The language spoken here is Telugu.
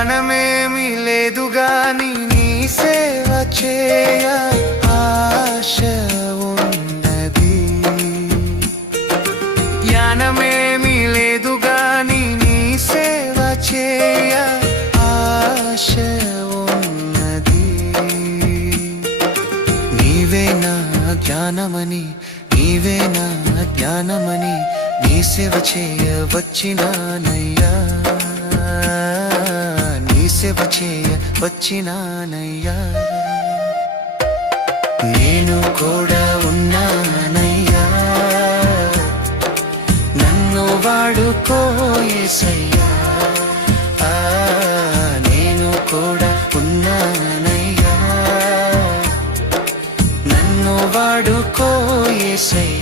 జ్ఞానమేమి లేదు గాని నీ సేవ చేయ ఆశ ఉన్నది. జ్ఞానమేమి లేదు గాని నీ సేవ చేయ ఆశ ఉన్నది. నీవే నా జ్ఞానమని, నీవే నా జ్ఞానమని నీ సేవ చేయ వచ్చినానయ్యా, నీ సేవ చేయ వచ్చినానయ్యా. నేను కూడా ఉన్నానయ్యా, నన్ను వాడుకో యేసయ్యా. నేను కూడా ఉన్నానయ్యా, నన్ను వాడుకో యేసయ్యా.